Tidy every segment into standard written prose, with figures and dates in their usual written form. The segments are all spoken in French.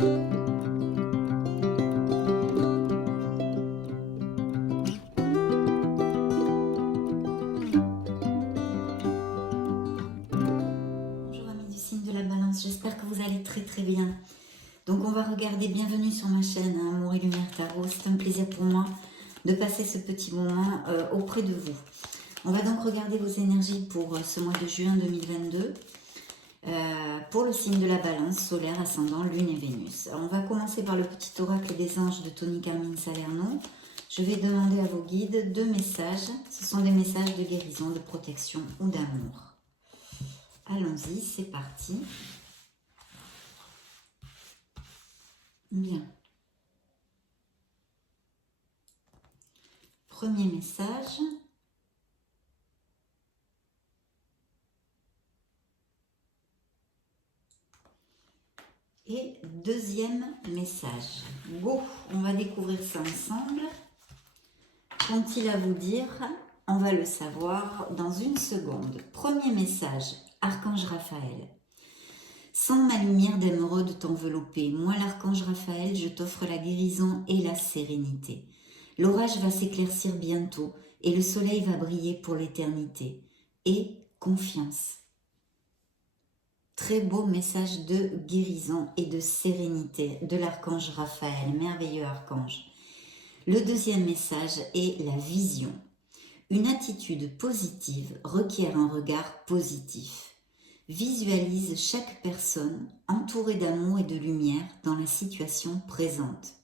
Bonjour amis du signe de la balance, j'espère que vous allez très bien. Donc on va regarder, bienvenue sur ma chaîne Amour et Lumière Tarot. C'est un plaisir pour moi de passer ce petit moment auprès de vous. On va donc regarder vos énergies pour ce mois de juin 2022. Pour le signe de la balance, solaire, ascendant, lune et Vénus. Alors on va commencer par le petit oracle des anges de Tony Carmine Salerno. Je vais demander à vos guides 2 messages. Ce sont des messages de guérison, de protection ou d'amour. Allons-y, c'est parti. Bien. Premier message. Et deuxième message. Go, on va découvrir ça ensemble. Qu'ont-ils à vous dire? On va le savoir dans une seconde. Premier message, Archange Raphaël. Sans ma lumière d'émeraude t'envelopper, moi l'archange Raphaël, je t'offre la guérison et la sérénité. L'orage va s'éclaircir bientôt et le soleil va briller pour l'éternité. Et confiance. Très beau message de guérison et de sérénité de l'archange Raphaël, merveilleux archange. Le deuxième message est la vision. Une attitude positive requiert un regard positif. Visualise chaque personne entourée d'amour et de lumière dans la situation présente.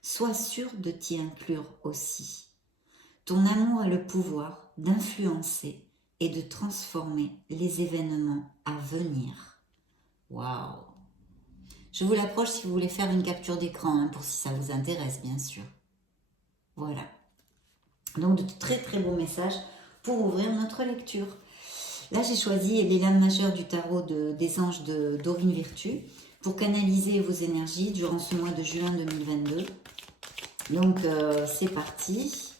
Sois sûr de t'y inclure aussi. Ton amour a le pouvoir d'influencer et de transformer les événements à venir. Waouh! Je vous l'approche si vous voulez faire une capture d'écran, pour si ça vous intéresse, bien sûr. Voilà. Donc, de très beaux messages pour ouvrir notre lecture. Là, j'ai choisi les lames majeures du tarot des anges de Dorine Virtue pour canaliser vos énergies durant ce mois de juin 2022. Donc, c'est parti.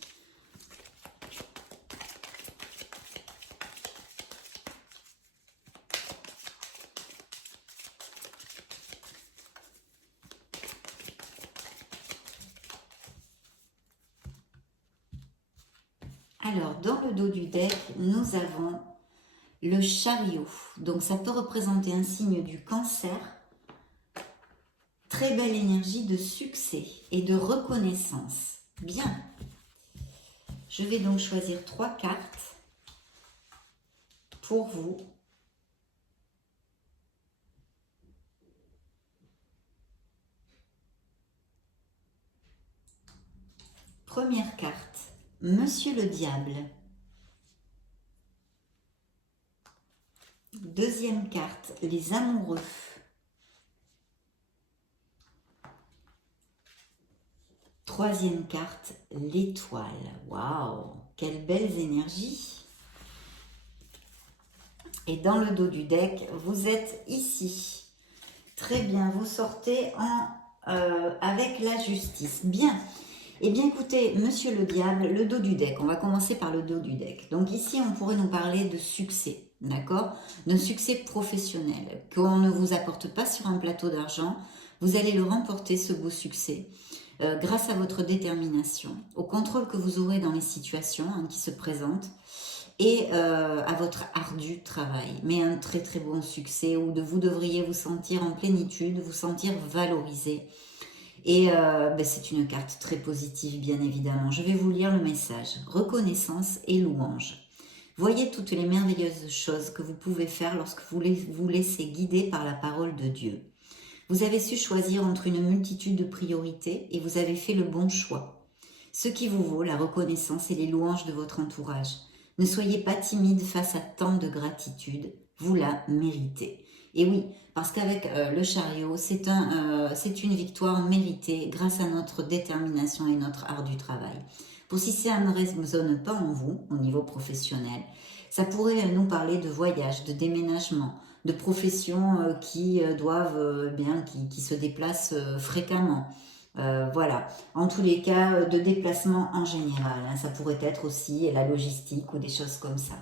Alors, dans le dos du deck, nous avons le chariot. Donc, ça peut représenter un signe du cancer. Très belle énergie de succès et de reconnaissance. Bien. Je vais donc choisir 3 cartes pour vous. Première carte, Monsieur le Diable. Deuxième carte, les amoureux. Troisième carte, l'étoile. Waouh, quelles belles énergies. Et dans le dos du deck, vous êtes ici. Très bien, vous sortez avec la justice. Bien. Eh bien écoutez, Monsieur le Diable, le dos du deck, on va commencer par le dos du deck. Donc ici, on pourrait nous parler de succès, d'accord? D'un succès professionnel, qu'on ne vous apporte pas sur un plateau d'argent. Vous allez le remporter, ce beau succès, grâce à votre détermination, au contrôle que vous aurez dans les situations qui se présentent, et à votre ardu travail. Mais un très bon succès où vous devriez vous sentir en plénitude, vous sentir valorisé. Et c'est une carte très positive, bien évidemment. Je vais vous lire le message. Reconnaissance et louange. Voyez toutes les merveilleuses choses que vous pouvez faire lorsque vous vous laissez guider par la parole de Dieu. Vous avez su choisir entre une multitude de priorités et vous avez fait le bon choix. Ce qui vous vaut la reconnaissance et les louanges de votre entourage. Ne soyez pas timide face à tant de gratitude. Vous la méritez. Et oui, parce qu'avec le chariot, c'est une victoire méritée grâce à notre détermination et notre ardu travail. Pour si ça ne résonne pas en vous, au niveau professionnel, ça pourrait nous parler de voyage, de déménagement, de professions qui qui se déplacent fréquemment. Voilà, en tous les cas, de déplacement en général. Ça pourrait être aussi la logistique ou des choses comme ça.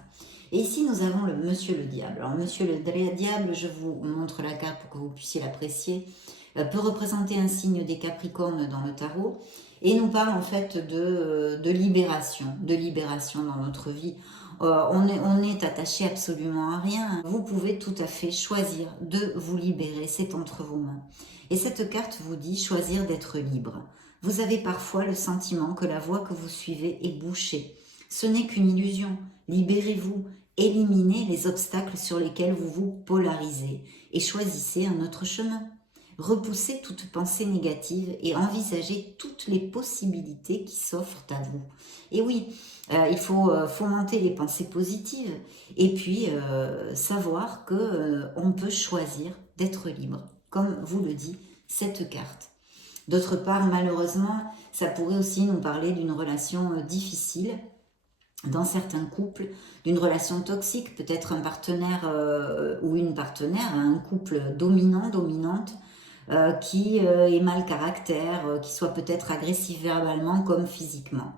Et ici, nous avons le Monsieur le Diable. Alors, Monsieur le Diable, je vous montre la carte pour que vous puissiez l'apprécier. peut représenter un signe des Capricornes dans le tarot et nous parle en fait de libération dans notre vie. On est attaché absolument à rien. Vous pouvez tout à fait choisir de vous libérer, c'est entre vos mains. Et cette carte vous dit choisir d'être libre. Vous avez parfois le sentiment que la voie que vous suivez est bouchée. Ce n'est qu'une illusion. Libérez-vous, éliminez les obstacles sur lesquels vous vous polarisez et choisissez un autre chemin. Repoussez toute pensée négative et envisagez toutes les possibilités qui s'offrent à vous. Et oui, il faut fomenter les pensées positives et puis savoir que on peut choisir d'être libre, comme vous le dit cette carte. D'autre part, malheureusement, ça pourrait aussi nous parler d'une relation difficile dans certains couples, d'une relation toxique, peut-être un partenaire ou une partenaire, un couple dominant, dominante, qui est mal caractère, qui soit peut-être agressif verbalement comme physiquement.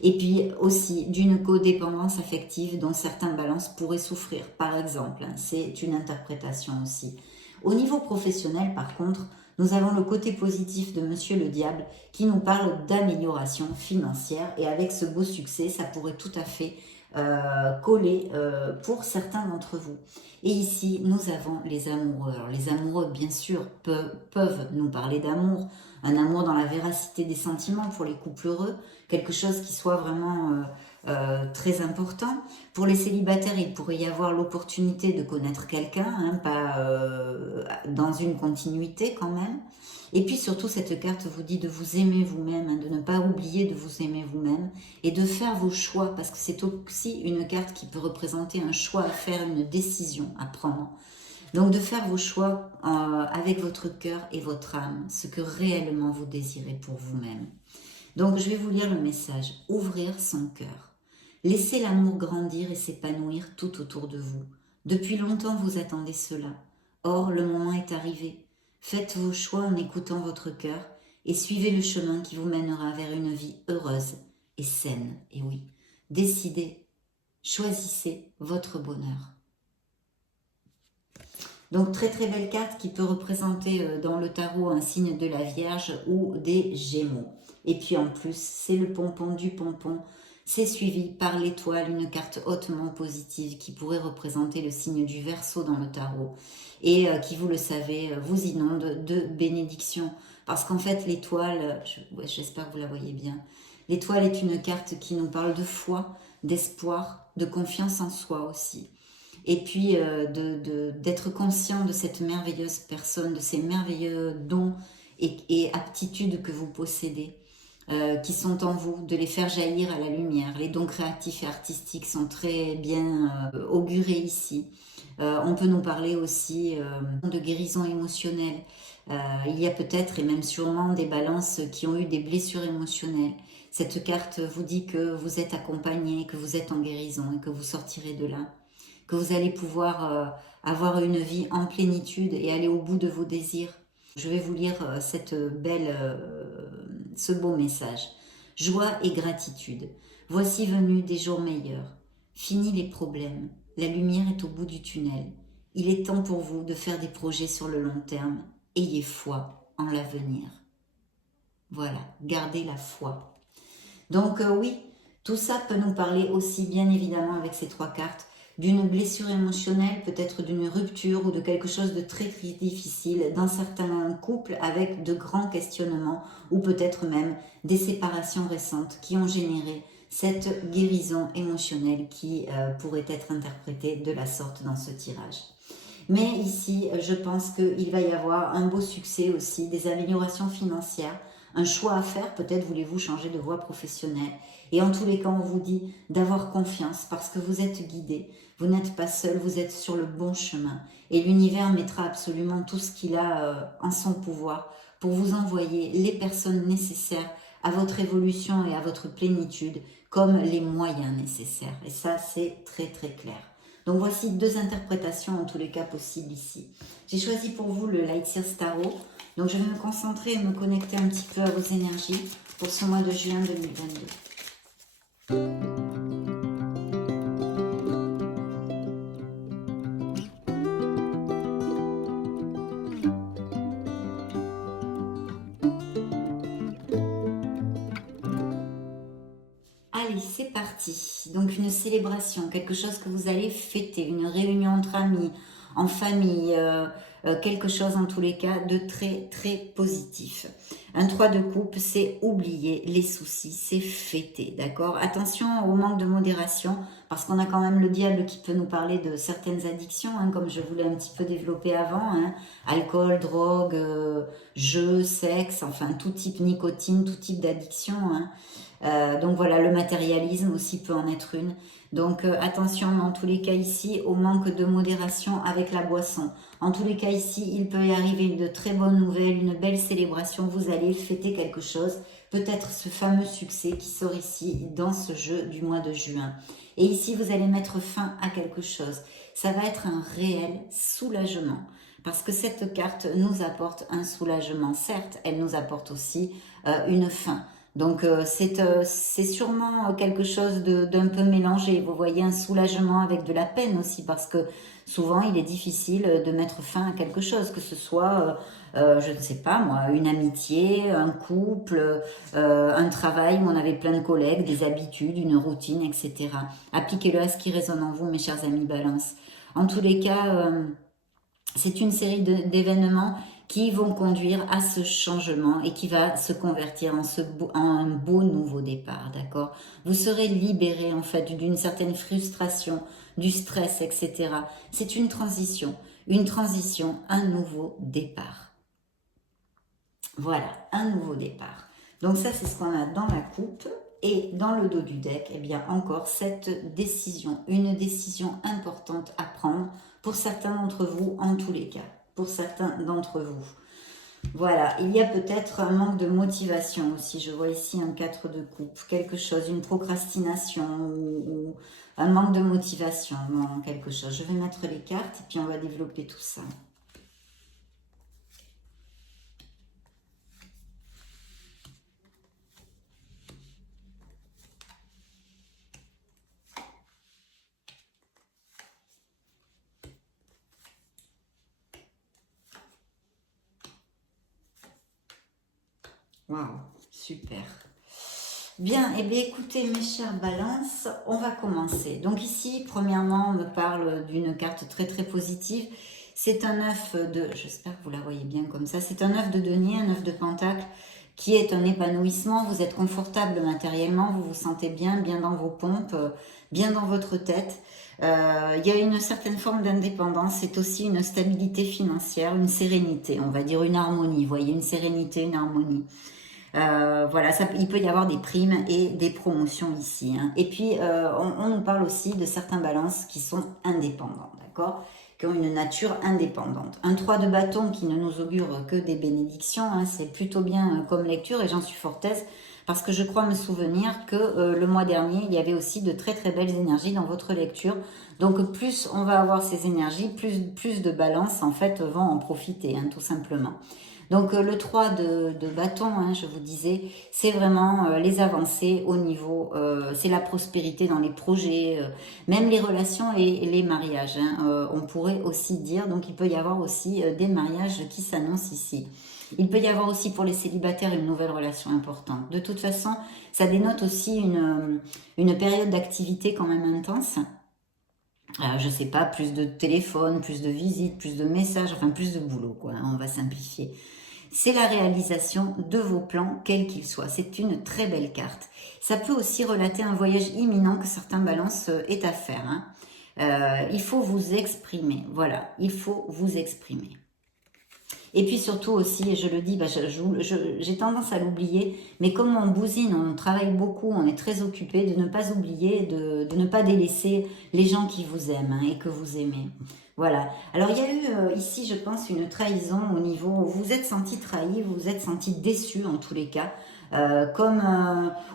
Et puis aussi d'une codépendance affective dont certains balances pourraient souffrir, par exemple. C'est une interprétation aussi. Au niveau professionnel, par contre, nous avons le côté positif de Monsieur le Diable qui nous parle d'amélioration financière et avec ce beau succès, ça pourrait tout à fait coller pour certains d'entre vous. Et ici, nous avons les amoureux. Alors, les amoureux, bien sûr, peuvent nous parler d'amour, un amour dans la véracité des sentiments pour les couples heureux, quelque chose qui soit vraiment très important. Pour les célibataires, il pourrait y avoir l'opportunité de connaître quelqu'un, hein, pas dans une continuité quand même. Et puis surtout, cette carte vous dit de vous aimer vous-même, hein, de ne pas oublier de vous aimer vous-même et de faire vos choix, parce que c'est aussi une carte qui peut représenter un choix à faire, une décision à prendre. Donc de faire vos choix avec votre cœur et votre âme, ce que réellement vous désirez pour vous-même. Donc je vais vous lire le message. Ouvrir son cœur. Laissez l'amour grandir et s'épanouir tout autour de vous. Depuis longtemps vous attendez cela. Or le moment est arrivé. Faites vos choix en écoutant votre cœur et suivez le chemin qui vous mènera vers une vie heureuse et saine. Et oui, décidez, choisissez votre bonheur. Donc très très belle carte qui peut représenter dans le tarot un signe de la Vierge ou des Gémeaux. Et puis en plus, c'est le pompon du pompon. C'est suivi par l'étoile, une carte hautement positive qui pourrait représenter le signe du Verseau dans le tarot. Et qui, vous le savez, vous inonde de bénédictions. Parce qu'en fait, l'étoile, j'espère que vous la voyez bien, l'étoile est une carte qui nous parle de foi, d'espoir, de confiance en soi aussi. Et puis d'être conscient de cette merveilleuse personne, de ces merveilleux dons et aptitudes que vous possédez, qui sont en vous, de les faire jaillir à la lumière. Les dons créatifs et artistiques sont très bien augurés ici. On peut nous parler aussi de guérison émotionnelle. Il y a peut-être et même sûrement des balances qui ont eu des blessures émotionnelles. Cette carte vous dit que vous êtes accompagné, que vous êtes en guérison et que vous sortirez de là. Que vous allez pouvoir avoir une vie en plénitude et aller au bout de vos désirs. Je vais vous lire ce beau message. Joie et gratitude. Voici venus des jours meilleurs. Fini les problèmes. La lumière est au bout du tunnel. Il est temps pour vous de faire des projets sur le long terme. Ayez foi en l'avenir. Voilà, gardez la foi. Donc oui, tout ça peut nous parler aussi bien évidemment avec ces trois cartes d'une blessure émotionnelle, peut-être d'une rupture ou de quelque chose de très, très difficile dans certains couples avec de grands questionnements ou peut-être même des séparations récentes qui ont généré cette guérison émotionnelle qui pourrait être interprétée de la sorte dans ce tirage. Mais ici, je pense qu'il va y avoir un beau succès aussi, des améliorations financières, un choix à faire, peut-être voulez-vous changer de voie professionnelle. Et en tous les cas, on vous dit d'avoir confiance parce que vous êtes guidé, vous n'êtes pas seul, vous êtes sur le bon chemin. Et l'univers mettra absolument tout ce qu'il a en son pouvoir pour vous envoyer les personnes nécessaires à votre évolution et à votre plénitude comme les moyens nécessaires. Et ça, c'est très très clair. Donc voici deux interprétations en tous les cas possibles ici. J'ai choisi pour vous le Light Seers Tarot. Donc je vais me concentrer et me connecter un petit peu à vos énergies pour ce mois de juin 2022. Allez, c'est parti. Donc une célébration, quelque chose que vous allez fêter, une réunion entre amis, en famille, quelque chose en tous les cas de très très positif. Un 3 de coupe, c'est oublier les soucis, c'est fêter, d'accord? Attention au manque de modération, parce qu'on a quand même le diable qui peut nous parler de certaines addictions, hein, comme je voulais un petit peu développer avant, hein, alcool, drogue, jeux, sexe, enfin tout type nicotine, tout type d'addiction, hein. Donc voilà, le matérialisme aussi peut en être une. Donc attention dans tous les cas ici au manque de modération avec la boisson. En tous les cas ici, il peut y arriver de très bonnes nouvelles, une belle célébration. Vous allez fêter quelque chose, peut-être ce fameux succès qui sort ici dans ce jeu du mois de juin. Et ici, vous allez mettre fin à quelque chose. Ça va être un réel soulagement. Parce que cette carte nous apporte un soulagement. Certes, elle nous apporte aussi une fin. Donc c'est sûrement quelque chose d'un peu mélangé. Vous voyez, un soulagement avec de la peine aussi, parce que souvent il est difficile de mettre fin à quelque chose, que ce soit, je ne sais pas moi, une amitié, un couple, un travail où on avait plein de collègues, des habitudes, une routine, etc. Appliquez-le à ce qui résonne en vous, mes chers amis Balance. En tous les cas, c'est une série d'événements qui vont conduire à ce changement et qui va se convertir en un beau nouveau départ, d'accord? Vous serez libéré en fait d'une certaine frustration, du stress, etc. C'est une transition, un nouveau départ. Voilà, un nouveau départ. Donc ça, c'est ce qu'on a dans la coupe. Et dans le dos du deck, eh bien encore cette décision, une décision importante à prendre pour certains d'entre vous, en tous les cas, pour certains d'entre vous. Voilà, il y a peut-être un manque de motivation aussi. Je vois ici un 4 de coupe, quelque chose, une procrastination ou un manque de motivation dans quelque chose. Je vais mettre les cartes et puis on va développer tout ça. Waouh, super. Bien, et bien écoutez mes chers balances, on va commencer. Donc ici, premièrement, on me parle d'une carte très très positive. C'est un œuf de, j'espère que vous la voyez bien comme ça, c'est un œuf de denier, un œuf de pentacle, qui est un épanouissement. Vous êtes confortable matériellement, vous vous sentez bien, bien dans vos pompes, bien dans votre tête. Il y a une certaine forme d'indépendance, c'est aussi une stabilité financière, une sérénité, on va dire une harmonie. Vous voyez, une sérénité, une harmonie. Voilà, il peut y avoir des primes et des promotions ici, hein. Et puis, on nous parle aussi de certains balances qui sont indépendants, d'accord, qui ont une nature indépendante. Un 3 de bâton qui ne nous augure que des bénédictions, hein, c'est plutôt bien comme lecture et j'en suis fort aise parce que je crois me souvenir que le mois dernier, il y avait aussi de très très belles énergies dans votre lecture. Donc, plus on va avoir ces énergies, plus de balances en fait vont en profiter, hein, tout simplement. Donc le 3 de bâton, hein, je vous disais, c'est vraiment les avancées au niveau, c'est la prospérité dans les projets, même les relations et les mariages, hein, on pourrait aussi dire. Donc il peut y avoir aussi des mariages qui s'annoncent ici. Il peut y avoir aussi pour les célibataires une nouvelle relation importante. De toute façon, ça dénote aussi une période d'activité quand même intense. Je sais pas, plus de téléphone, plus de visites, plus de messages, enfin plus de boulot, quoi, hein, on va simplifier. C'est la réalisation de vos plans, quels qu'ils soient. C'est une très belle carte. Ça peut aussi relater un voyage imminent que certains balances est à faire, hein. Il faut vous exprimer, voilà, il faut vous exprimer. Et puis surtout aussi, et je le dis, j'ai tendance à l'oublier, mais comme on bousine, on travaille beaucoup, on est très occupé, de ne pas oublier, de ne pas délaisser les gens qui vous aiment, hein, et que vous aimez. Voilà. Alors il y a eu ici, je pense, une trahison au niveau, vous vous êtes senti trahi, vous vous êtes senti déçu en tous les cas.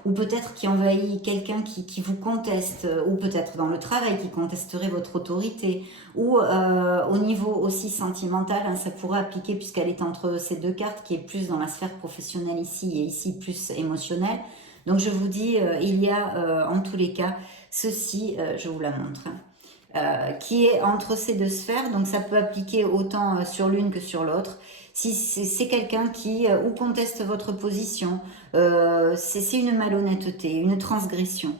Ou peut-être qui envahit quelqu'un qui vous conteste, ou peut-être dans le travail qui contesterait votre autorité, ou au niveau aussi sentimental, hein, ça pourrait appliquer puisqu'elle est entre ces deux cartes qui est plus dans la sphère professionnelle ici et ici plus émotionnelle. Donc je vous dis, il y a en tous les cas ceci, je vous la montre, hein, qui est entre ces deux sphères, donc ça peut appliquer autant sur l'une que sur l'autre. Si c'est quelqu'un qui ou conteste votre position, c'est une malhonnêteté, une transgression.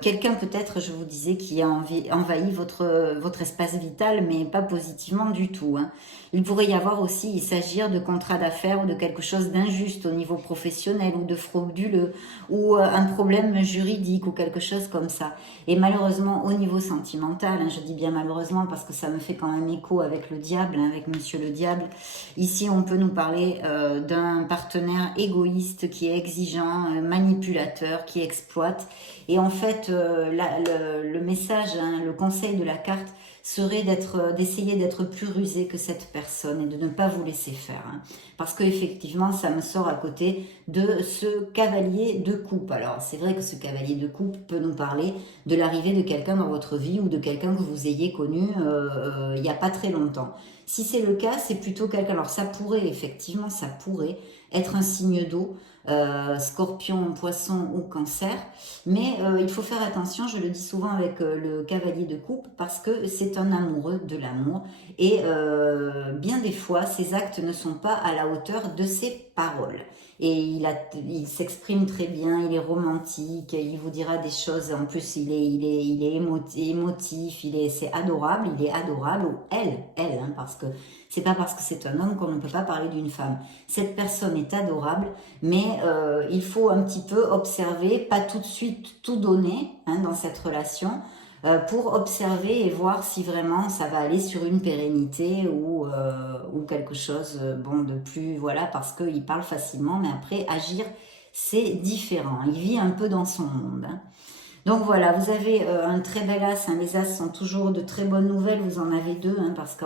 Quelqu'un peut-être, je vous disais, qui a envahi votre espace vital, mais pas positivement du tout. Hein. Il pourrait y avoir aussi, il s'agir de contrats d'affaires ou de quelque chose d'injuste au niveau professionnel ou de frauduleux ou un problème juridique ou quelque chose comme ça. Et malheureusement, au niveau sentimental, hein, je dis bien malheureusement parce que ça me fait quand même écho avec le diable, hein, avec Monsieur le Diable. Ici, on peut nous parler d'un partenaire égoïste qui est exigeant, manipulateur, qui exploite. Et en fait, le message, hein, le conseil de la carte serait d'essayer d'être plus rusé que cette personne et de ne pas vous laisser faire. Hein. Parce qu'effectivement, ça me sort à côté de ce cavalier de coupe. Alors, c'est vrai que ce cavalier de coupe peut nous parler de l'arrivée de quelqu'un dans votre vie ou de quelqu'un que vous ayez connu il n'y a pas très longtemps. Si c'est le cas, c'est plutôt quelqu'un... Alors, ça pourrait, effectivement, ça pourrait être un signe d'eau, Scorpion, Poisson ou Cancer, mais il faut faire attention, je le dis souvent avec le cavalier de coupe, parce que c'est un amoureux de l'amour, et bien des fois, ses actes ne sont pas à la hauteur de ses paroles. Et il s'exprime très bien, il est romantique, il vous dira des choses, en plus il est émotif, c'est adorable, il est adorable, ou elle, hein, parce que c'est pas parce que c'est un homme qu'on ne peut pas parler d'une femme. Cette personne est adorable, mais il faut un petit peu observer, pas tout de suite tout donner hein, dans cette relation, pour observer et voir si vraiment ça va aller sur une pérennité ou quelque chose bon, de plus, voilà, parce qu'il parle facilement, mais après agir, c'est différent. Il vit un peu dans son monde. Hein. Donc voilà, vous avez un très bel as, hein. Les as sont toujours de très bonnes nouvelles, vous en avez deux, hein, parce que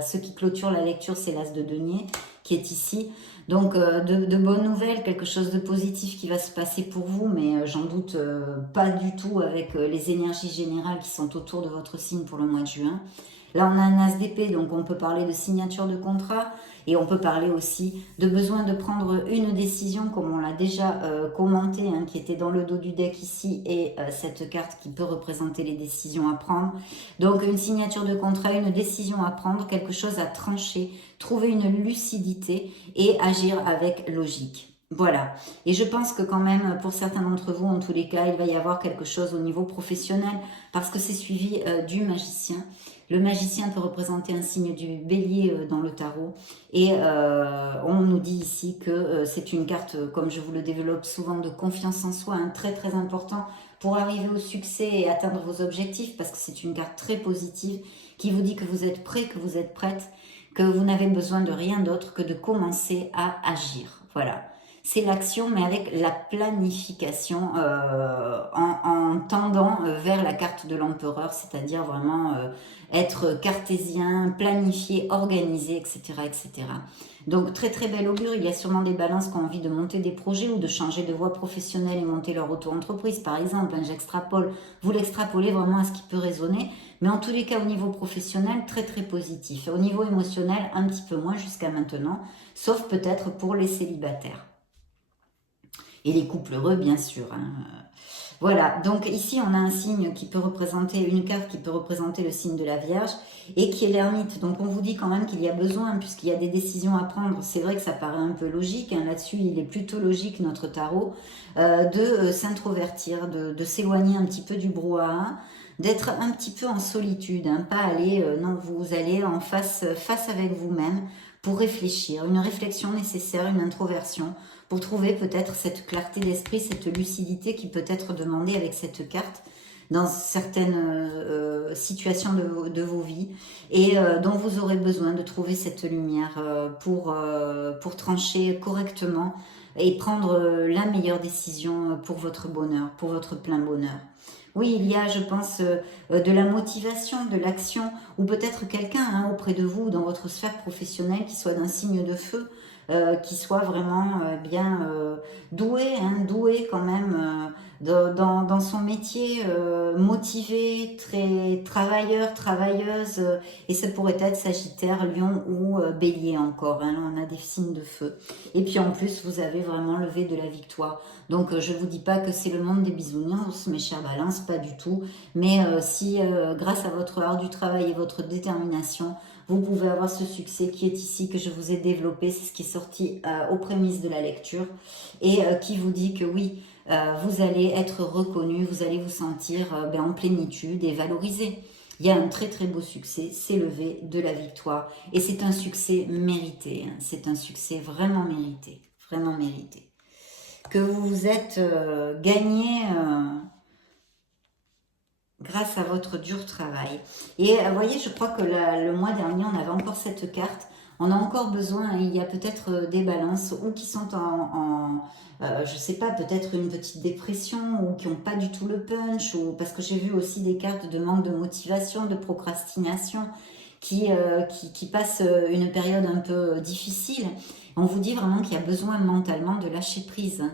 ceux qui clôturent la lecture, c'est l'as de denier qui est ici. Donc de bonnes nouvelles, quelque chose de positif qui va se passer pour vous, mais j'en doute pas du tout avec les énergies générales qui sont autour de votre signe pour le mois de juin. Là, on a un as d'épée, donc on peut parler de signature de contrat et on peut parler aussi de besoin de prendre une décision, comme on l'a déjà commenté, hein, qui était dans le dos du deck ici, et cette carte qui peut représenter les décisions à prendre. Donc, une signature de contrat, une décision à prendre, quelque chose à trancher, trouver une lucidité et agir avec logique. Voilà. Et je pense que quand même, pour certains d'entre vous, en tous les cas, il va y avoir quelque chose au niveau professionnel, parce que c'est suivi du magicien. Le magicien peut représenter un signe du bélier dans le tarot. Et on nous dit ici que c'est une carte, comme je vous le développe souvent, de confiance en soi, hein, très très important pour arriver au succès et atteindre vos objectifs, parce que c'est une carte très positive qui vous dit que vous êtes prêt, que vous êtes prête, que vous n'avez besoin de rien d'autre que de commencer à agir. Voilà. C'est l'action, mais avec la planification en tendant vers la carte de l'empereur, c'est-à-dire vraiment être cartésien, planifié, organisé, etc., etc. Donc très très bel augure, il y a sûrement des balances qui ont envie de monter des projets ou de changer de voie professionnelle et monter leur auto-entreprise, par exemple, hein, j'extrapole, vous l'extrapolez vraiment à ce qui peut résonner, mais en tous les cas au niveau professionnel, très très positif. Au niveau émotionnel, un petit peu moins jusqu'à maintenant, sauf peut-être pour les célibataires. Et les couples heureux, bien sûr. Hein. Voilà, donc ici on a un signe qui peut représenter, une carte qui peut représenter le signe de la Vierge et qui est l'ermite. Donc on vous dit quand même qu'il y a besoin, puisqu'il y a des décisions à prendre. C'est vrai que ça paraît un peu logique, hein. Là-dessus il est plutôt logique notre tarot, de s'introvertir, de s'éloigner un petit peu du brouhaha, d'être un petit peu en solitude, hein. Pas aller, non, vous allez en face avec vous-même pour réfléchir, une réflexion nécessaire, une introversion, pour trouver peut-être cette clarté d'esprit, cette lucidité qui peut être demandée avec cette carte dans certaines situations de vos vies et dont vous aurez besoin de trouver cette lumière pour trancher correctement et prendre la meilleure décision pour votre bonheur, pour votre plein bonheur. Oui, il y a, je pense, de la motivation, de l'action, ou peut-être quelqu'un hein, auprès de vous, dans votre sphère professionnelle, qui soit d'un signe de feu, qui soit vraiment bien doué, hein, doué quand même dans son métier, motivé, très travailleur, travailleuse, et ça pourrait être Sagittaire, Lion ou Bélier encore, hein, là on a des signes de feu. Et puis en plus, vous avez vraiment levé de la victoire. Donc je ne vous dis pas que c'est le monde des bisounours, mes chers balances, pas du tout. Mais si grâce à votre art du travail et votre détermination, Vous pouvez avoir ce succès qui est ici, que je vous ai développé. C'est ce qui est sorti aux prémices de la lecture. Et qui vous dit que oui, vous allez être reconnu, vous allez vous sentir en plénitude et valorisé. Il y a un très très beau succès, c'est levé de la victoire. Et c'est un succès mérité, hein. C'est un succès vraiment mérité, vraiment mérité. Que vous vous êtes gagné grâce à votre dur travail. Et vous voyez, je crois que le mois dernier, on avait encore cette carte. On a encore besoin, il y a peut-être des balances ou qui sont je sais pas, peut-être une petite dépression ou qui n'ont pas du tout le punch, ou parce que j'ai vu aussi des cartes de manque de motivation, de procrastination, qui passent une période un peu difficile. On vous dit vraiment qu'il y a besoin mentalement de lâcher prise.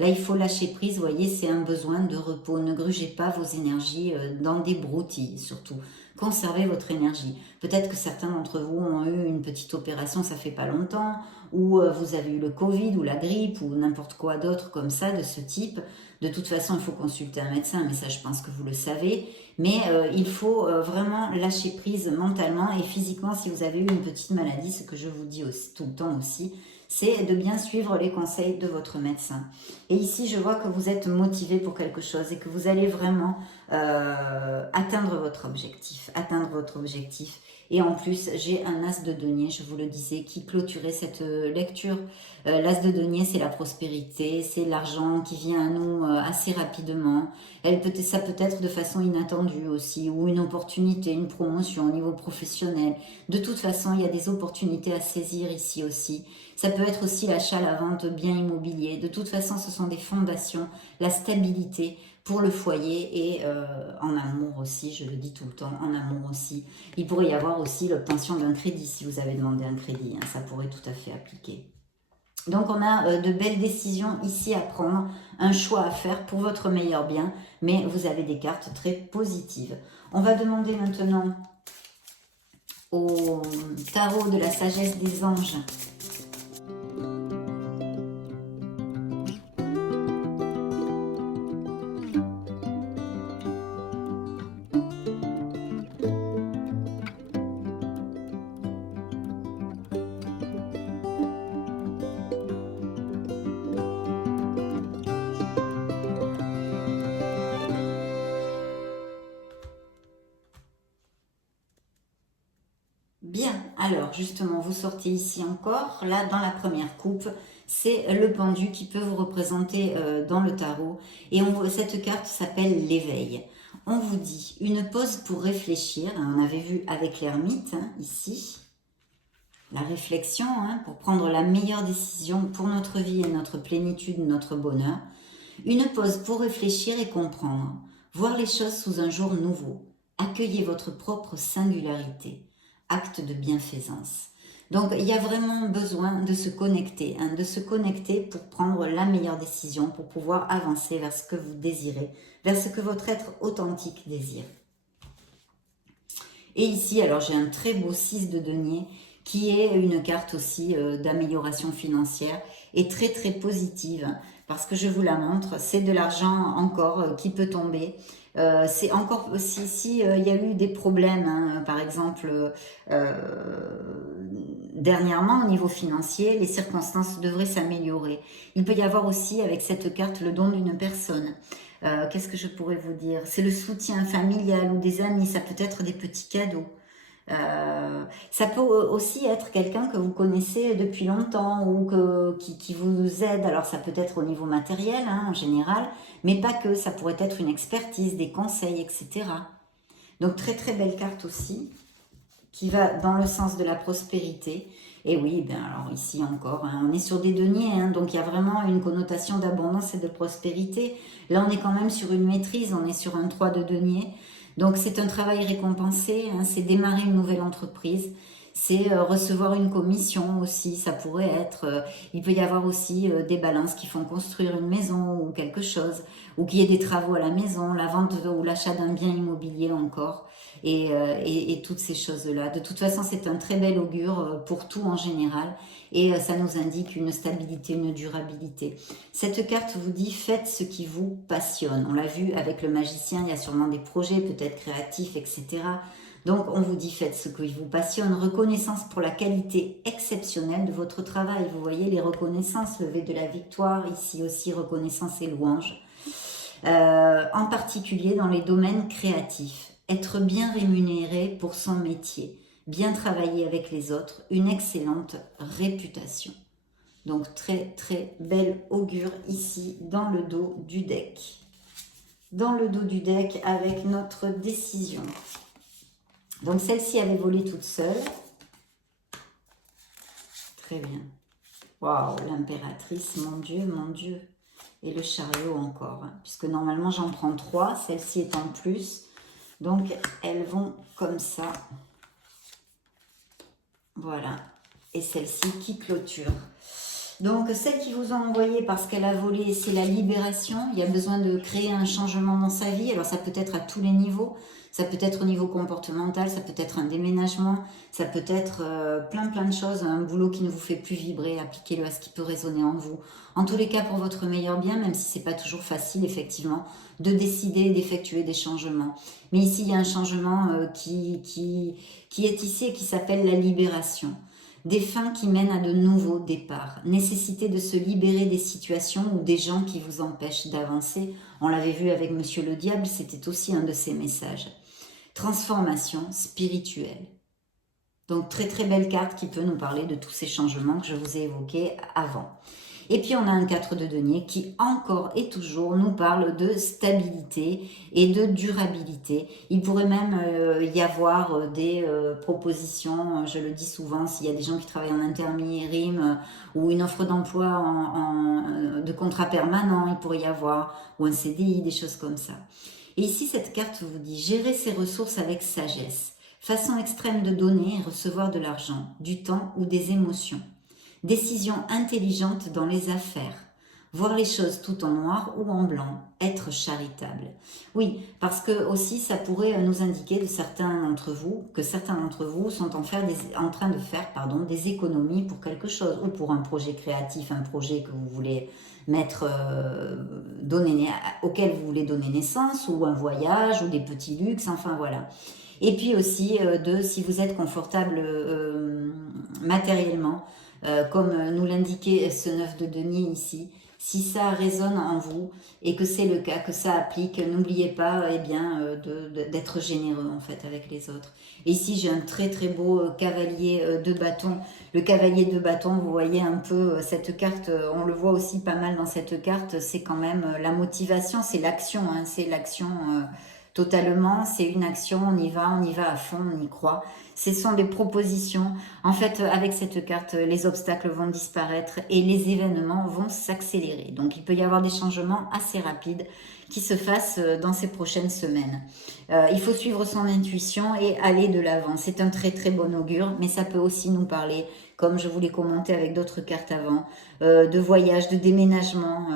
Là, il faut lâcher prise, vous voyez, c'est un besoin de repos. Ne grugez pas vos énergies dans des broutilles, surtout. Conservez votre énergie. Peut-être que certains d'entre vous ont eu une petite opération, ça fait pas longtemps, ou vous avez eu le Covid, ou la grippe, ou n'importe quoi d'autre comme ça, de ce type. De toute façon, il faut consulter un médecin, mais ça, je pense que vous le savez. Mais il faut vraiment lâcher prise mentalement et physiquement si vous avez eu une petite maladie, ce que je vous dis aussi, tout le temps aussi, c'est de bien suivre les conseils de votre médecin. Et ici, je vois que vous êtes motivé pour quelque chose et que vous allez vraiment atteindre votre objectif. Et en plus, j'ai un as de denier, je vous le disais, qui clôturait cette lecture. L'as de denier, c'est la prospérité, c'est l'argent qui vient à nous assez rapidement. Ça peut être de façon inattendue aussi, ou une opportunité, une promotion au niveau professionnel. De toute façon, il y a des opportunités à saisir ici aussi. Ça peut être aussi l'achat, la vente de biens immobiliers. De toute façon, ce sont des fondations, la stabilité pour le foyer et en amour aussi, je le dis tout le temps, en amour aussi. Il pourrait y avoir aussi l'obtention d'un crédit si vous avez demandé un crédit, hein, ça pourrait tout à fait appliquer. Donc on a de belles décisions ici à prendre, un choix à faire pour votre meilleur bien, mais vous avez des cartes très positives. On va demander maintenant au tarot de la sagesse des anges. Bien, alors justement, vous sortez ici encore, là dans la première coupe, c'est le pendu qui peut vous représenter dans le tarot. Et cette carte s'appelle l'éveil. On vous dit une pause pour réfléchir, hein, on avait vu avec l'ermite, hein, ici, la réflexion, hein, pour prendre la meilleure décision pour notre vie et notre plénitude, notre bonheur. Une pause pour réfléchir et comprendre, voir les choses sous un jour nouveau. Accueillez votre propre singularité. Acte de bienfaisance. Donc, il y a vraiment besoin de se connecter, hein, de se connecter pour prendre la meilleure décision, pour pouvoir avancer vers ce que vous désirez, vers ce que votre être authentique désire. Et ici, alors j'ai un très beau 6 de denier qui est une carte aussi d'amélioration financière et très très positive parce que je vous la montre, c'est de l'argent encore qui peut tomber. C'est encore si il y a eu des problèmes, hein, par exemple dernièrement au niveau financier, les circonstances devraient s'améliorer. Il peut y avoir aussi avec cette carte le don d'une personne. Qu'est-ce que je pourrais vous dire? C'est le soutien familial ou des amis, ça peut être des petits cadeaux. Ça peut aussi être quelqu'un que vous connaissez depuis longtemps ou qui vous aide. Alors ça peut être au niveau matériel, hein, en général, mais pas que. Ça pourrait être une expertise, des conseils, etc. Donc très très belle carte aussi, qui va dans le sens de la prospérité. Et oui, ben alors ici encore, hein, on est sur des deniers, hein, donc il y a vraiment une connotation d'abondance et de prospérité. Là on est quand même sur une maîtrise, on est sur un 3 de deniers. Donc c'est un travail récompensé, hein, c'est démarrer une nouvelle entreprise, c'est recevoir une commission aussi, ça pourrait être, il peut y avoir aussi des balances qui font construire une maison ou quelque chose, ou qu'il y ait des travaux à la maison, la vente ou l'achat d'un bien immobilier encore, et toutes ces choses-là. De toute façon, c'est un très bel augure pour tout en général, et ça nous indique une stabilité, une durabilité. Cette carte vous dit, faites ce qui vous passionne. On l'a vu avec le magicien, il y a sûrement des projets peut-être créatifs, etc. Donc, on vous dit, faites ce qui vous passionne. Reconnaissance pour la qualité exceptionnelle de votre travail. Vous voyez les reconnaissances, lever de la victoire. Ici aussi, reconnaissance et louange. En particulier dans les domaines créatifs. Être bien rémunéré pour son métier. Bien travailler avec les autres. Une excellente réputation. Donc, très, très belle augure ici dans le dos du deck. Dans le dos du deck avec notre décision. Donc, celle-ci avait volé toute seule. Très bien. Waouh, l'impératrice, mon Dieu, mon Dieu. Et le chariot encore. Hein, puisque normalement, j'en prends 3. Celle-ci est en plus. Donc, elles vont comme ça. Voilà. Et celle-ci qui clôture. Donc, celle qui vous a envoyé parce qu'elle a volé, c'est la libération. Il y a besoin de créer un changement dans sa vie. Alors, ça peut être à tous les niveaux. Ça peut être au niveau comportemental, ça peut être un déménagement, ça peut être plein de choses, un boulot qui ne vous fait plus vibrer, appliquez-le à ce qui peut résonner en vous. En tous les cas, pour votre meilleur bien, même si c'est pas toujours facile, effectivement, de décider d'effectuer des changements. Mais ici, il y a un changement qui est ici et qui s'appelle la libération. Des fins qui mènent à de nouveaux départs. Nécessité de se libérer des situations ou des gens qui vous empêchent d'avancer. On l'avait vu avec Monsieur le Diable, c'était aussi un de ses messages. Transformation spirituelle. Donc très très belle carte qui peut nous parler de tous ces changements que je vous ai évoqués avant. Et puis on a un 4 de denier qui encore et toujours nous parle de stabilité et de durabilité. Il pourrait même y avoir des propositions, je le dis souvent, s'il y a des gens qui travaillent en intérim ou une offre d'emploi de contrat permanent, il pourrait y avoir, ou un CDI, des choses comme ça. Et ici, cette carte vous dit « Gérer ses ressources avec sagesse, façon extrême de donner et recevoir de l'argent, du temps ou des émotions. Décision intelligente dans les affaires. Voir les choses tout en noir ou en blanc. Être charitable. » Oui, parce que aussi, ça pourrait nous indiquer que certains d'entre vous sont en train de faire des économies pour quelque chose, ou pour un projet créatif, un projet que vous voulez mettre, auquel vous voulez donner naissance, ou un voyage, ou des petits luxes, enfin voilà. Et puis aussi, si vous êtes confortable matériellement, comme nous l'indiquait ce 9 de denier ici, si ça résonne en vous et que c'est le cas, que ça applique, n'oubliez pas d'être généreux en fait avec les autres. Et ici j'ai un très très beau cavalier de bâton. Le cavalier de bâton, vous voyez un peu cette carte, on le voit aussi pas mal dans cette carte, c'est quand même la motivation, c'est l'action, hein, c'est l'action totalement, c'est une action, on y va à fond, on y croit. Ce sont des propositions. En fait, avec cette carte, les obstacles vont disparaître et les événements vont s'accélérer. Donc, il peut y avoir des changements assez rapides qui se fassent dans ces prochaines semaines. Il faut suivre son intuition et aller de l'avant. C'est un très très bon augure, mais ça peut aussi nous parler, comme je vous l'ai commenté avec d'autres cartes avant, de voyage, de déménagement,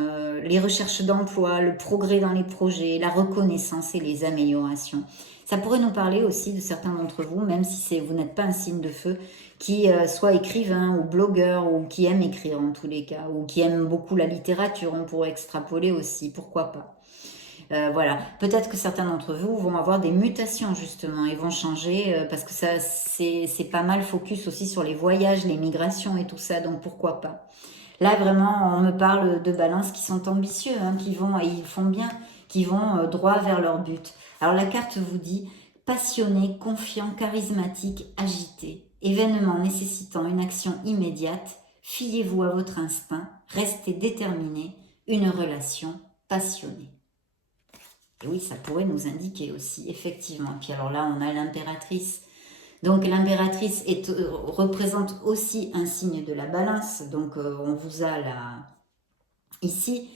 les recherches d'emploi, le progrès dans les projets, la reconnaissance et les améliorations. Ça pourrait nous parler aussi de certains d'entre vous, même si vous n'êtes pas un signe de feu, qui soit écrivain ou blogueur ou qui aime écrire en tous les cas, ou qui aime beaucoup la littérature, on pourrait extrapoler aussi, pourquoi pas. Voilà, peut-être que certains d'entre vous vont avoir des mutations justement et vont changer parce que ça c'est pas mal focus aussi sur les voyages, les migrations et tout ça, donc pourquoi pas. Là vraiment on me parle de balances qui sont ambitieux, hein, qui vont, et ils font bien, qui vont droit vers leur but. Alors la carte vous dit passionné, confiant, charismatique, agité, événement nécessitant une action immédiate, fiez-vous à votre instinct, restez déterminé, une relation passionnée. Et oui, ça pourrait nous indiquer aussi, effectivement. Et puis alors là, on a l'impératrice. Donc l'impératrice représente aussi un signe de la balance. Donc on vous a là, ici.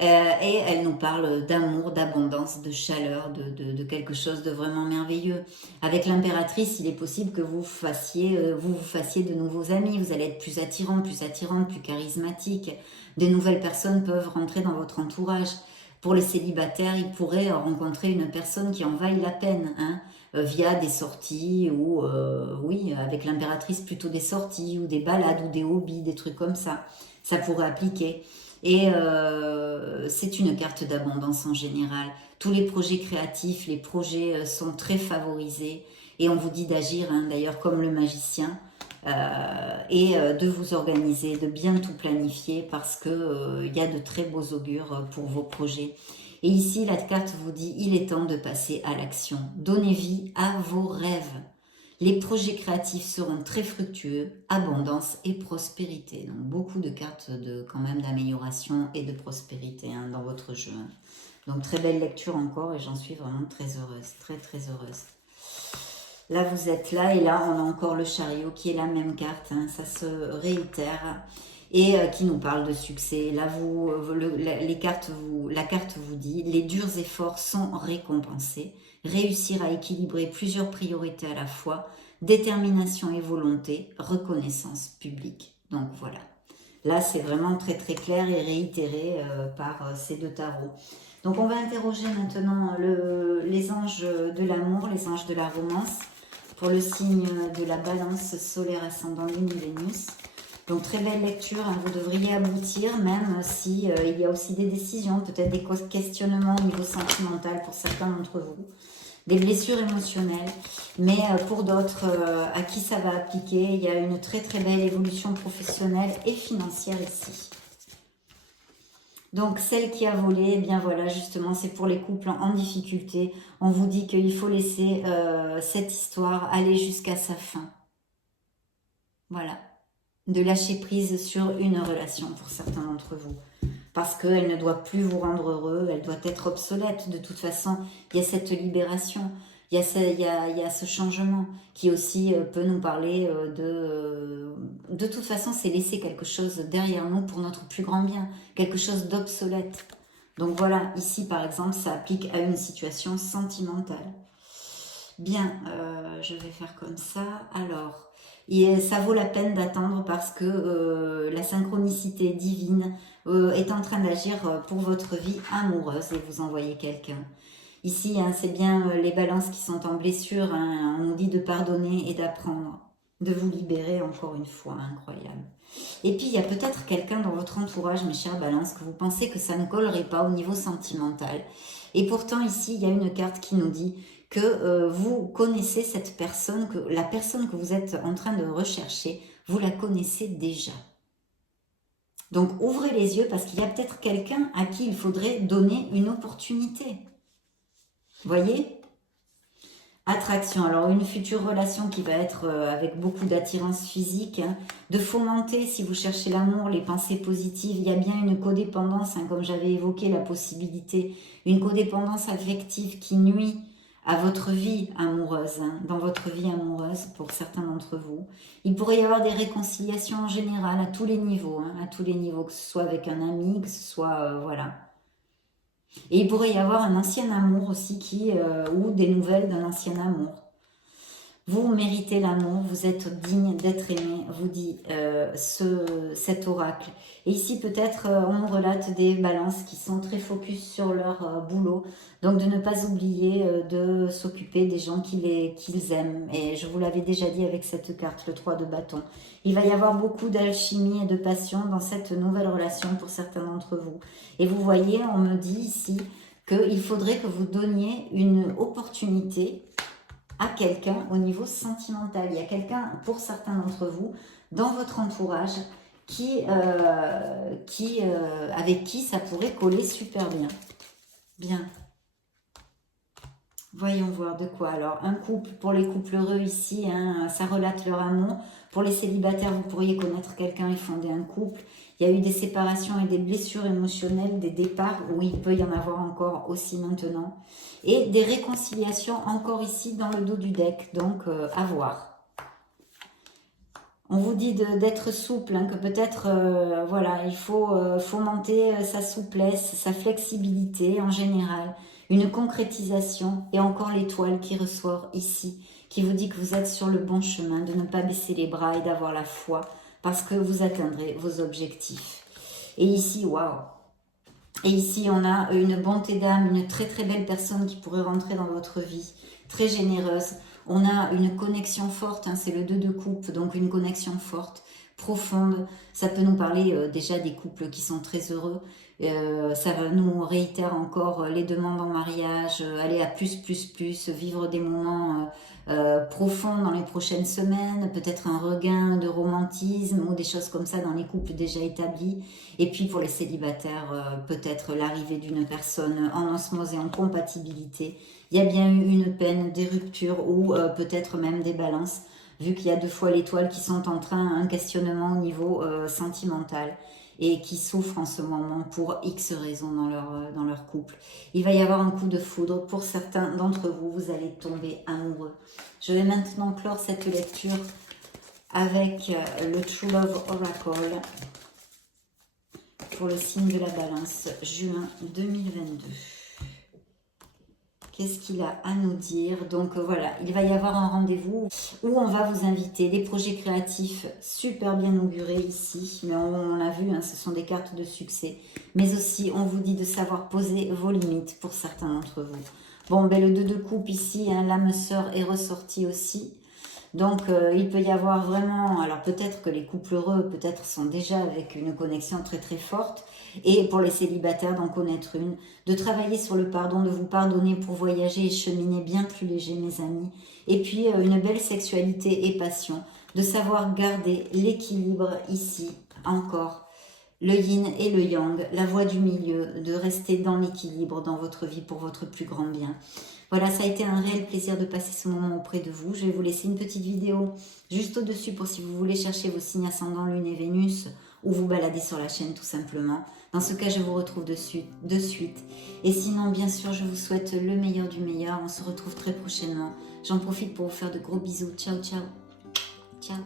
Et elle nous parle d'amour, d'abondance, de chaleur, de quelque chose de vraiment merveilleux. Avec l'impératrice, il est possible que vous fassiez de nouveaux amis. Vous allez être plus attirant, plus attirante, plus charismatique. De nouvelles personnes peuvent rentrer dans votre entourage. Pour les célibataires, ils pourraient rencontrer une personne qui en vaille la peine, hein, via des sorties ou, oui, avec l'impératrice, plutôt des sorties ou des balades ou des hobbies, des trucs comme ça. Ça pourrait appliquer. Et c'est une carte d'abondance en général. Tous les projets créatifs, les projets sont très favorisés. Et on vous dit d'agir, hein, d'ailleurs, comme le magicien, de vous organiser, de bien tout planifier, parce que il y a de très beaux augures pour vos projets. Et ici, la carte vous dit, il est temps de passer à l'action. Donnez vie à vos rêves. Les projets créatifs seront très fructueux, abondance et prospérité. Donc beaucoup de cartes quand même d'amélioration et de prospérité, hein, dans votre jeu. Donc très belle lecture encore, et j'en suis vraiment très heureuse, très très heureuse. Là vous êtes là, et là on a encore le chariot qui est la même carte, hein, ça se réitère, et qui nous parle de succès. Là la carte vous dit, les durs efforts sont récompensés. Réussir à équilibrer plusieurs priorités à la fois, détermination et volonté, reconnaissance publique. Donc voilà. Là, c'est vraiment très très clair et réitéré par ces deux tarots. Donc on va interroger maintenant les anges de l'amour, les anges de la romance, pour le signe de la balance solaire ascendant Lune Vénus. Donc très belle lecture, hein, vous devriez aboutir, même si il y a aussi des décisions, peut-être des questionnements au niveau sentimental pour certains d'entre vous, des blessures émotionnelles, mais pour d'autres à qui ça va appliquer, il y a une très très belle évolution professionnelle et financière ici. Donc celle qui a volé, eh bien voilà, justement c'est pour les couples en difficulté. On vous dit qu'il faut laisser cette histoire aller jusqu'à sa fin. Voilà. De lâcher prise sur une relation pour certains d'entre vous. Parce qu'elle ne doit plus vous rendre heureux, elle doit être obsolète. De toute façon, il y a cette libération, il y a ce changement qui aussi peut nous parler de toute façon, c'est laisser quelque chose derrière nous pour notre plus grand bien, quelque chose d'obsolète. Donc voilà, ici par exemple, ça applique à une situation sentimentale. Bien, je vais faire comme ça. Alors, ça vaut la peine d'attendre parce que la synchronicité divine est en train d'agir pour votre vie amoureuse et vous envoyez quelqu'un. Ici, hein, c'est bien les balances qui sont en blessure. Hein, on nous dit de pardonner et d'apprendre, de vous libérer encore une fois. Incroyable. Et puis, il y a peut-être quelqu'un dans votre entourage, mes chères balances, que vous pensez que ça ne collerait pas au niveau sentimental. Et pourtant, ici, il y a une carte qui nous dit que vous connaissez cette personne, que la personne que vous êtes en train de rechercher, vous la connaissez déjà. Donc, ouvrez les yeux parce qu'il y a peut-être quelqu'un à qui il faudrait donner une opportunité. Voyez ? Attraction, alors une future relation qui va être avec beaucoup d'attirance physique, hein, de fomenter, si vous cherchez l'amour, les pensées positives. Il y a bien une codépendance, hein, comme j'avais évoqué la possibilité, une codépendance affective qui nuit à votre vie amoureuse, hein, dans votre vie amoureuse pour certains d'entre vous. Il pourrait y avoir des réconciliations en général à tous les niveaux, hein, à tous les niveaux, que ce soit avec un ami, que ce soit, voilà. Et il pourrait y avoir un ancien amour aussi ou des nouvelles d'un ancien amour. Vous méritez l'amour, vous êtes digne d'être aimé, vous dit cet oracle. Et ici peut-être on relate des balances qui sont très focus sur leur boulot. Donc de ne pas oublier de s'occuper des gens qu'ils aiment. Et je vous l'avais déjà dit avec cette carte, le 3 de bâton. Il va y avoir beaucoup d'alchimie et de passion dans cette nouvelle relation pour certains d'entre vous. Et vous voyez, on me dit ici qu'il faudrait que vous donniez une opportunité à quelqu'un au niveau sentimental. Il y a quelqu'un, pour certains d'entre vous, dans votre entourage, avec qui ça pourrait coller super bien. Bien. Voyons voir de quoi. Alors, un couple, pour les couples heureux ici, hein, ça relate leur amour. Pour les célibataires, vous pourriez connaître quelqu'un et fonder un couple. Il y a eu des séparations et des blessures émotionnelles, des départs, où il peut y en avoir encore aussi maintenant. Et des réconciliations encore ici dans le dos du deck, donc à voir. On vous dit d'être souple, hein, que peut-être, voilà, il faut fomenter sa souplesse, sa flexibilité en général, une concrétisation et encore l'étoile qui ressort ici, qui vous dit que vous êtes sur le bon chemin, de ne pas baisser les bras et d'avoir la foi, parce que vous atteindrez vos objectifs. Et ici, waouh! Et ici, on a une bonté d'âme, une très très belle personne qui pourrait rentrer dans votre vie, très généreuse. On a une connexion forte, hein, c'est le 2 de coupe, donc une connexion forte. profonde. Ça peut nous parler déjà des couples qui sont très heureux. Ça va nous réitère encore les demandes en mariage, aller à plus, vivre des moments profonds dans les prochaines semaines, peut-être un regain de romantisme ou des choses comme ça dans les couples déjà établis. Et puis pour les célibataires, peut-être l'arrivée d'une personne en osmose et en compatibilité. Il y a bien eu une peine, des ruptures ou peut-être même des balances, vu qu'il y a 2 fois l'étoile qui sont en train, un questionnement au niveau sentimental et qui souffrent en ce moment pour X raisons dans leur couple. Il va y avoir un coup de foudre. Pour certains d'entre vous, vous allez tomber amoureux. Je vais maintenant clore cette lecture avec le True Love Oracle pour le signe de la Balance, juin 2022. Qu'est-ce qu'il a à nous dire? Donc voilà, il va y avoir un rendez-vous où on va vous inviter. Des projets créatifs super bien augurés ici. Mais on l'a vu, hein, ce sont des cartes de succès. Mais aussi, on vous dit de savoir poser vos limites pour certains d'entre vous. Bon, ben, le 2 de coupe ici, hein, l'âme sœur est ressorti aussi. Donc, il peut y avoir vraiment... Alors, peut-être que les couples heureux, peut-être, sont déjà avec une connexion très, très forte. Et pour les célibataires, d'en connaître une. De travailler sur le pardon, de vous pardonner pour voyager et cheminer bien plus léger, mes amis. Et puis, une belle sexualité et passion. De savoir garder l'équilibre ici, encore. Le yin et le yang, la voie du milieu. De rester dans l'équilibre dans votre vie pour votre plus grand bien. Voilà, ça a été un réel plaisir de passer ce moment auprès de vous. Je vais vous laisser une petite vidéo juste au-dessus pour si vous voulez chercher vos signes ascendants, Lune et Vénus, ou vous balader sur la chaîne tout simplement. Dans ce cas, je vous retrouve de suite. Et sinon, bien sûr, je vous souhaite le meilleur du meilleur. On se retrouve très prochainement. J'en profite pour vous faire de gros bisous. Ciao, ciao. Ciao.